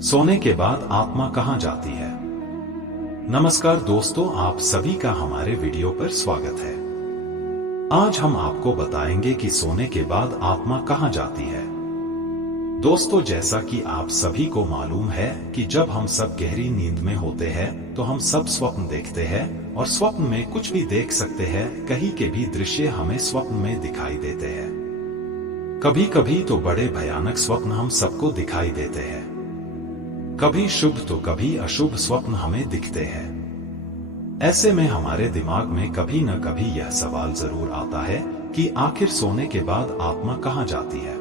सोने के बाद आत्मा कहां जाती है? नमस्कार दोस्तों, आप सभी का हमारे वीडियो पर स्वागत है। आज हम आपको बताएंगे कि सोने के बाद आत्मा कहां जाती है। दोस्तों, जैसा कि आप सभी को मालूम है कि जब हम सब गहरी नींद में होते हैं तो हम सब स्वप्न देखते हैं और स्वप्न में कुछ भी देख सकते हैं। कहीं के भी दृश्य हमें स्वप्न में दिखाई देते हैं। कभी कभी तो बड़े भयानक स्वप्न हम सबको दिखाई देते हैं। कभी शुभ तो कभी अशुभ स्वप्न हमें दिखते हैं। ऐसे में हमारे दिमाग में कभी न कभी यह सवाल जरूर आता है कि आखिर सोने के बाद आत्मा कहां जाती है।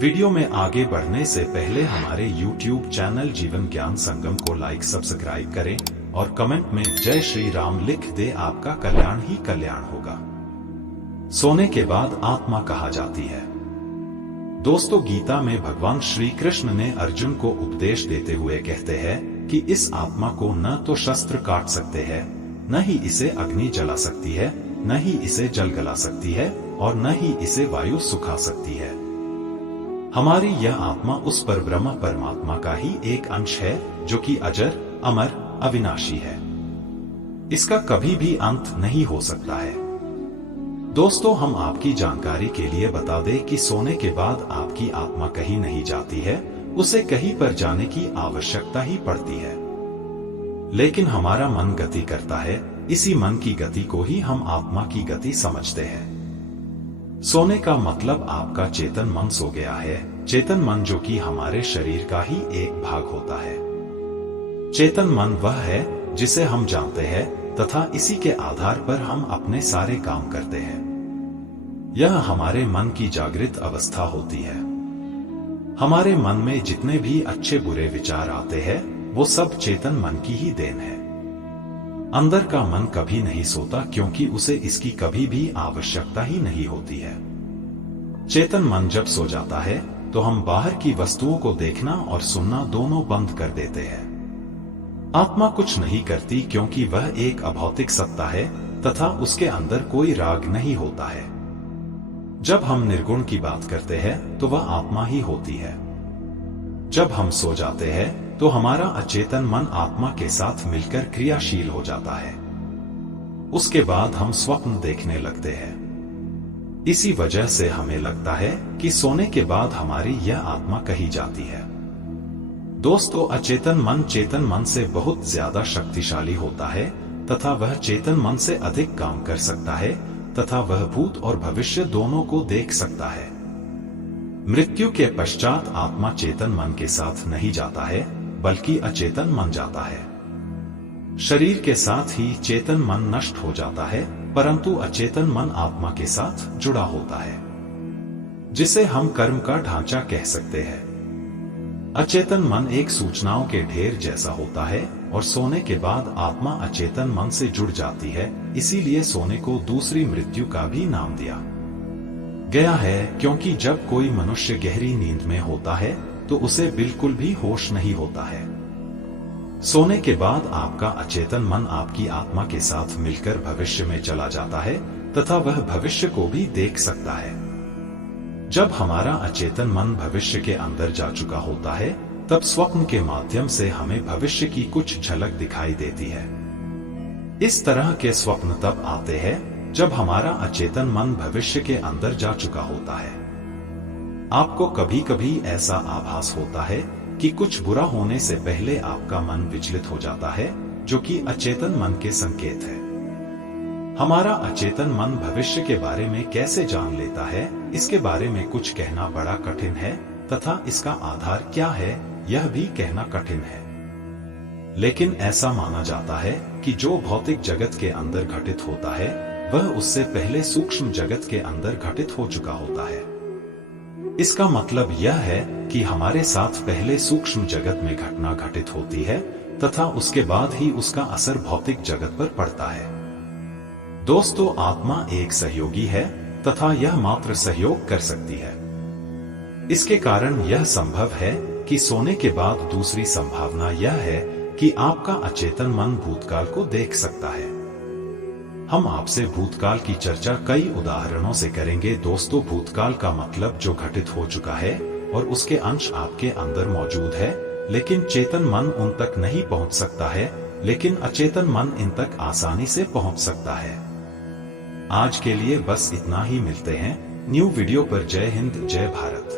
वीडियो में आगे बढ़ने से पहले हमारे YouTube चैनल जीवन ज्ञान संगम को लाइक सब्सक्राइब करें और कमेंट में जय श्री राम लिख दे। आपका कल्याण ही कल्याण होगा। सोने के बाद आत्मा कहां जाती है? दोस्तों, गीता में भगवान श्री कृष्ण ने अर्जुन को उपदेश देते हुए कहते हैं कि इस आत्मा को न तो शस्त्र काट सकते हैं, न ही इसे अग्नि जला सकती है, न ही इसे जल गला सकती है और न ही इसे वायु सुखा सकती है। हमारी यह आत्मा उस परब्रह्म परमात्मा का ही एक अंश है जो कि अजर, अमर, अविनाशी है। इसका कभी भी अंत नहीं हो सकता है। दोस्तों, हम आपकी जानकारी के लिए बता दें कि सोने के बाद आपकी आत्मा कहीं नहीं जाती है, उसे कहीं पर जाने की आवश्यकता ही पड़ती है। लेकिन हमारा मन गति करता है, इसी मन की गति को ही हम आत्मा की गति समझते हैं। सोने का मतलब आपका चेतन मन सो गया है। चेतन मन जो कि हमारे शरीर का ही एक भाग होता है। चेतन मन वह है जिसे हम जानते हैं तथा इसी के आधार पर हम अपने सारे काम करते हैं। यह हमारे मन की जागृत अवस्था होती है। हमारे मन में जितने भी अच्छे बुरे विचार आते हैं वो सब चेतन मन की ही देन है। अंदर का मन कभी नहीं सोता क्योंकि उसे इसकी कभी भी आवश्यकता ही नहीं होती है। चेतन मन जब सो जाता है तो हम बाहर की वस्तुओं को देखना और सुनना दोनों बंद कर देते हैं। आत्मा कुछ नहीं करती क्योंकि वह एक अभौतिक सत्ता है तथा उसके अंदर कोई राग नहीं होता है। जब हम निर्गुण की बात करते हैं तो वह आत्मा ही होती है। जब हम सो जाते हैं तो हमारा अचेतन मन आत्मा के साथ मिलकर क्रियाशील हो जाता है। उसके बाद हम स्वप्न देखने लगते हैं। इसी वजह से हमें लगता है कि सोने के बाद हमारी यह आत्मा कहीं जाती है। दोस्तों, अचेतन मन चेतन मन से बहुत ज्यादा शक्तिशाली होता है तथा वह चेतन मन से अधिक काम कर सकता है तथा वह भूत और भविष्य दोनों को देख सकता है। मृत्यु के पश्चात आत्मा चेतन मन के साथ नहीं जाता है बल्कि अचेतन मन जाता है। शरीर के साथ ही चेतन मन नष्ट हो जाता है परंतु अचेतन मन आत्मा के साथ जुड़ा होता है, जिसे हम कर्म का ढांचा कह सकते हैं। अचेतन मन एक सूचनाओं के ढेर जैसा होता है और सोने के बाद आत्मा अचेतन मन से जुड़ जाती है। इसीलिए सोने को दूसरी मृत्यु का भी नाम दिया गया है, क्योंकि जब कोई मनुष्य गहरी नींद में होता है तो उसे बिल्कुल भी होश नहीं होता है। सोने के बाद आपका अचेतन मन आपकी आत्मा के साथ मिलकर भविष्य में चला जाता है तथा वह भविष्य को भी देख सकता है। जब हमारा अचेतन मन भविष्य के अंदर जा चुका होता है तब स्वप्न के माध्यम से हमें भविष्य की कुछ झलक दिखाई देती है। इस तरह के स्वप्न तब आते हैं जब हमारा अचेतन मन भविष्य के अंदर जा चुका होता है। आपको कभी कभी ऐसा आभास होता है कि कुछ बुरा होने से पहले आपका मन विचलित हो जाता है, जो कि अचेतन मन के संकेत है। हमारा अचेतन मन भविष्य के बारे में कैसे जान लेता है, इसके बारे में कुछ कहना बड़ा कठिन है तथा इसका आधार क्या है यह भी कहना कठिन है। लेकिन ऐसा माना जाता है कि जो भौतिक जगत के अंदर घटित होता है वह उससे पहले सूक्ष्म जगत के अंदर घटित हो चुका होता है। इसका मतलब यह है कि हमारे साथ पहले सूक्ष्म जगत में घटना घटित होती है तथा उसके बाद ही उसका असर भौतिक जगत पर पड़ता है। दोस्तों, आत्मा एक सहयोगी है तथा यह मात्र सहयोग कर सकती है। इसके कारण यह संभव है कि सोने के बाद दूसरी संभावना यह है कि आपका अचेतन मन भूतकाल को देख सकता है। हम आपसे भूतकाल की चर्चा कई उदाहरणों से करेंगे। दोस्तों, भूतकाल का मतलब जो घटित हो चुका है और उसके अंश आपके अंदर मौजूद है, लेकिन चेतन मन उन तक नहीं पहुंच सकता है, लेकिन अचेतन मन इन तक आसानी से पहुंच सकता है। आज के लिए बस इतना ही, मिलते हैं न्यू वीडियो पर। जय हिंद, जय भारत।